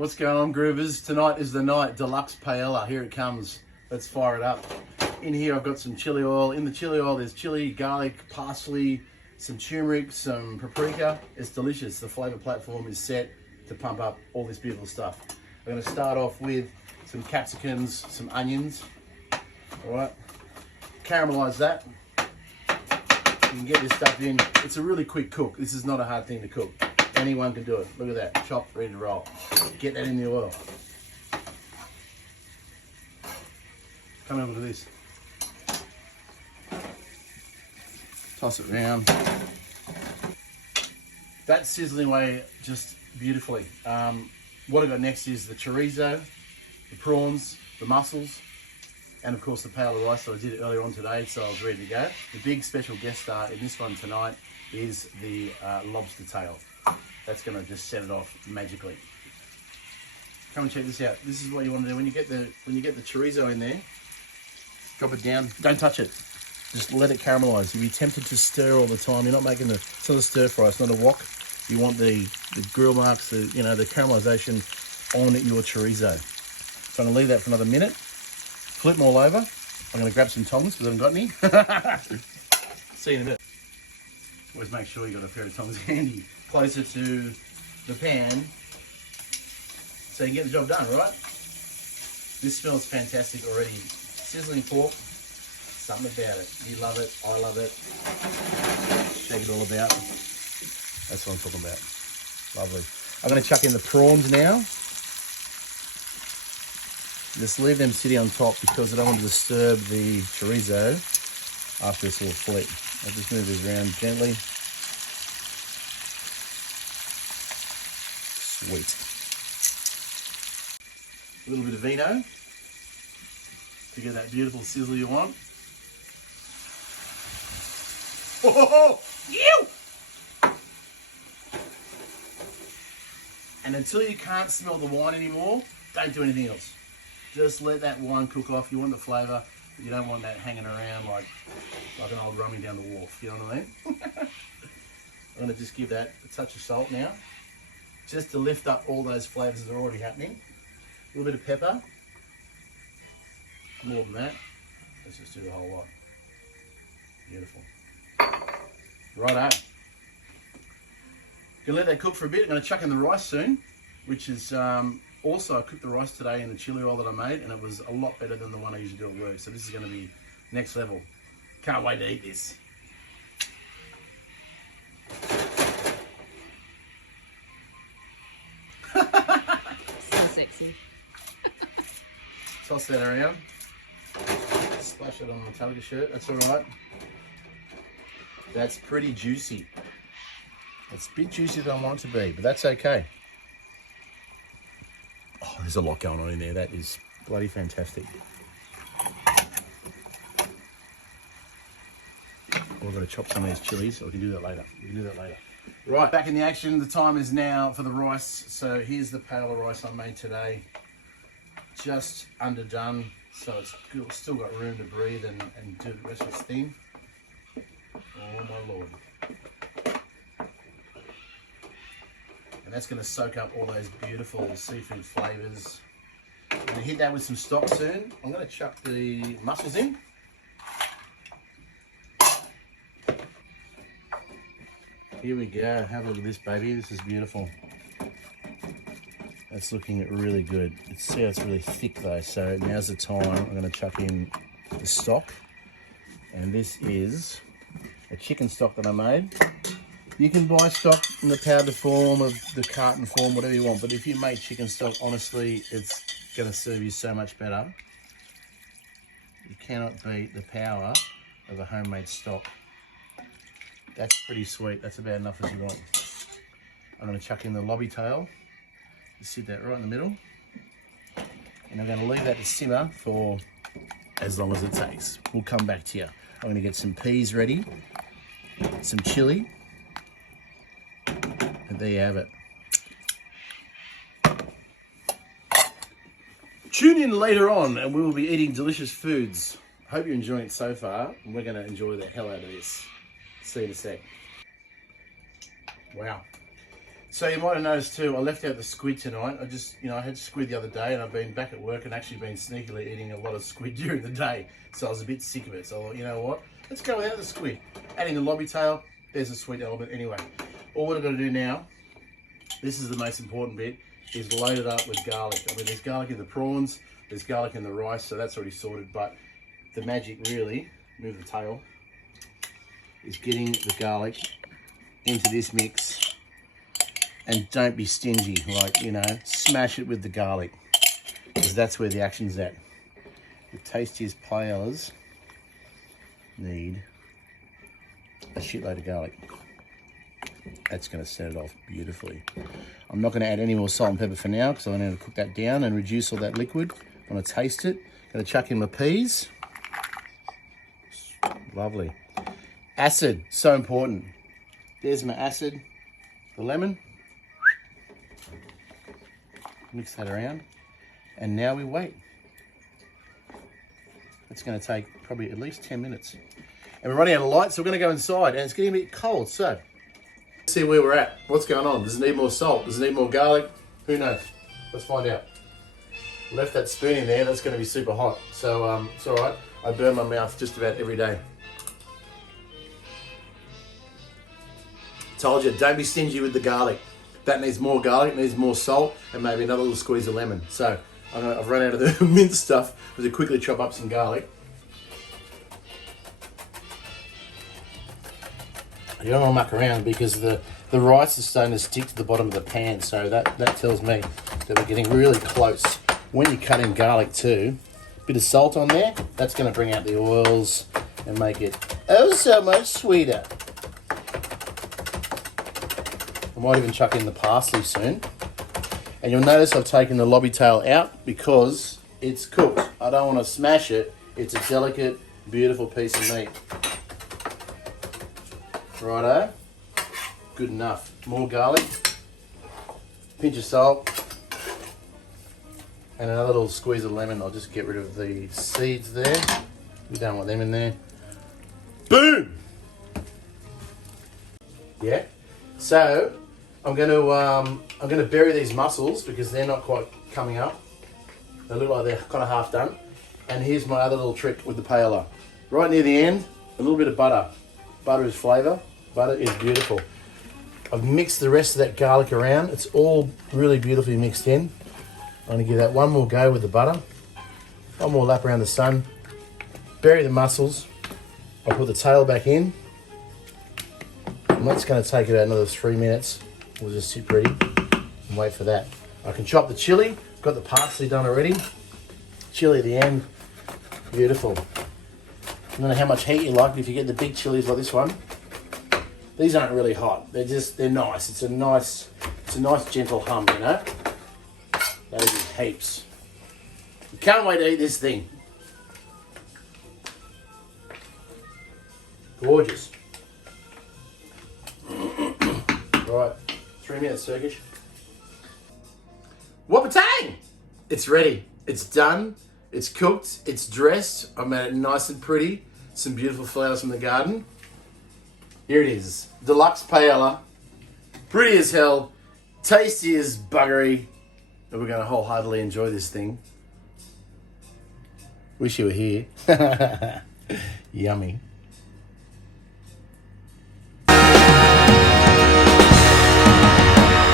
What's going on, groovers? Tonight is the night. Deluxe paella. Here it comes. Let's fire it up. In here I've got some chili oil. In the chili oil there's chili, garlic, parsley, some turmeric, some paprika. It's delicious. The flavor platform is set to pump up all this beautiful stuff. I'm going to start off with some capsicums, some onions. All right. Caramelize that. You can get this stuff in. It's a really quick cook. This is not a hard thing to cook. Anyone can do it. Look at that. Chopped, ready to roll. Get that in the oil. Come over to this. Toss it around. That's sizzling away just beautifully. What I got next is the chorizo, the prawns, the mussels, and of course the paella rice that I did earlier on today, so I was ready to go. The big special guest star in this one tonight is the lobster tail. That's going to just set it off magically. Come and check this out. This is what you want to do when you get the chorizo in there. Drop it down. Don't touch it. Just let it caramelize. You'll be tempted to stir all the time. You're not making it's not a stir fry. It's not a wok. You want the grill marks, the caramelization on your chorizo. So I'm going to leave that for another minute. Flip them all over. I'm going to grab some tongs because I haven't got any. See you in a minute. Always make sure you got a pair of tongs handy, closer to the pan, so you can get the job done, right? This smells fantastic already. Sizzling pork, something about it. You love it, I love it. Shake it all about. That's what I'm talking about. Lovely. I'm going to chuck in the prawns now. Just leave them sitting on top because I don't want to disturb the chorizo after it's all flip. I'll just move these around gently. Sweet. A little bit of vino to get that beautiful sizzle you want. Oh, you! And until you can't smell the wine anymore, don't do anything else. Just let that wine cook off. You want the flavour, but you don't want that hanging around like an old rummy down the wharf. You know what I mean? I'm going to just give that a touch of salt now, just to lift up all those flavours that are already happening. A little bit of pepper. More than that. Let's just do the whole lot. Beautiful. Righto. Gonna let that cook for a bit. I'm going to chuck in the rice soon, which is also I cooked the rice today in the chili oil that I made, and it was a lot better than the one I usually do at work. So this is going to be next level. Can't wait to eat this. So sexy. Toss that around. Splash it on the Metallica shirt. That's all right. That's pretty juicy. It's a bit juicier than I want it to be, but that's okay. Oh, there's a lot going on in there. That is bloody fantastic. We're going to chop some of these chilies, so we can do that later. Right, back in the action. The time is now for the rice. So here's the paella rice I made today. Just underdone, so it's still got room to breathe and do the rest of its thing. Oh my Lord. And that's going to soak up all those beautiful seafood flavours. I'm going to hit that with some stock soon. I'm going to chuck the mussels in. Here we go. Have a look at this, baby. This is beautiful. That's looking really good. It's really thick though, so now's the time. I'm going to chuck in the stock. And this is a chicken stock that I made. You can buy stock in the powder form, of the carton form, whatever you want. But if you make chicken stock, honestly, it's going to serve you so much better. You cannot beat the power of a homemade stock. That's pretty sweet. That's about enough as you want. I'm going to chuck in the lobby tail. Just sit that right in the middle. And I'm going to leave that to simmer for as long as it takes. We'll come back to you. I'm going to get some peas ready, some chili. And there you have it. Tune in later on and we will be eating delicious foods. I hope you're enjoying it so far. And we're going to enjoy the hell out of this. See you in a sec. Wow. So you might have noticed too, I left out the squid tonight. I had squid the other day, and I've been back at work and actually been sneakily eating a lot of squid during the day. So I was a bit sick of it. So I thought, you know what? Let's go without the squid. Adding the lobby tail, there's a sweet element anyway. All we're going to do now, this is the most important bit, is load it up with garlic. I mean, there's garlic in the prawns, there's garlic in the rice, so that's already sorted. But the magic really, move the tail, is getting the garlic into this mix. And don't be stingy, like, you know, smash it with the garlic, because that's where the action's at. The tastiest paellas need a shitload of garlic. That's going to set it off beautifully. I'm not going to add any more salt and pepper for now, because I'm going to cook that down and reduce all that liquid. I want to taste it. Going to chuck in my peas. Lovely. Acid, so important. There's my acid, the lemon. Mix that around, and now we wait. It's going to take probably at least 10 minutes. And we're running out of light, so we're going to go inside, and it's getting a bit cold, so let's see where we're at. What's going on? Does it need more salt? Does it need more garlic? Who knows? Let's find out. Left that spoon in there, that's going to be super hot. So it's all right. I burn my mouth just about every day. Told you, don't be stingy with the garlic. That needs more garlic, needs more salt, and maybe another little squeeze of lemon. So I've run out of the minced stuff. I'm going to quickly chop up some garlic. You don't want to muck around, because the rice is starting to stick to the bottom of the pan. So that tells me that we're getting really close. When you cut in garlic too, a bit of salt on there, that's going to bring out the oils and make it oh so much sweeter. I might even chuck in the parsley soon. And you'll notice I've taken the lobby tail out because it's cooked. I don't want to smash it. It's a delicate, beautiful piece of meat. Righto. Good enough. More garlic. Pinch of salt. And another little squeeze of lemon. I'll just get rid of the seeds there. We don't want them in there. Boom! Yeah. So I'm going to bury these mussels because they're not quite coming up. They look like they're kind of half done. And here's my other little trick with the paella. Right near the end, a little bit of butter. Butter is flavour. Butter is beautiful. I've mixed the rest of that garlic around. It's all really beautifully mixed in. I'm going to give that one more go with the butter. One more lap around the sun. Bury the mussels. I'll put the tail back in. And that's going to take about another 3 minutes. We'll just sit ready and wait for that. I can chop the chilli. Got the parsley done already. Chilli at the end. Beautiful. I don't know how much heat you like, but if you get the big chilies like this one, these aren't really hot. They're nice. It's a nice gentle hum, you know. That'll be heaps. Can't wait to eat this thing. Gorgeous. Right, 3 minutes, Turkish. Wapatang! It's ready. It's done. It's cooked. It's dressed. I made it nice and pretty. Some beautiful flowers from the garden. Here it is. Deluxe paella. Pretty as hell. Tasty as buggery. And we're going to wholeheartedly enjoy this thing. Wish you were here. Yummy.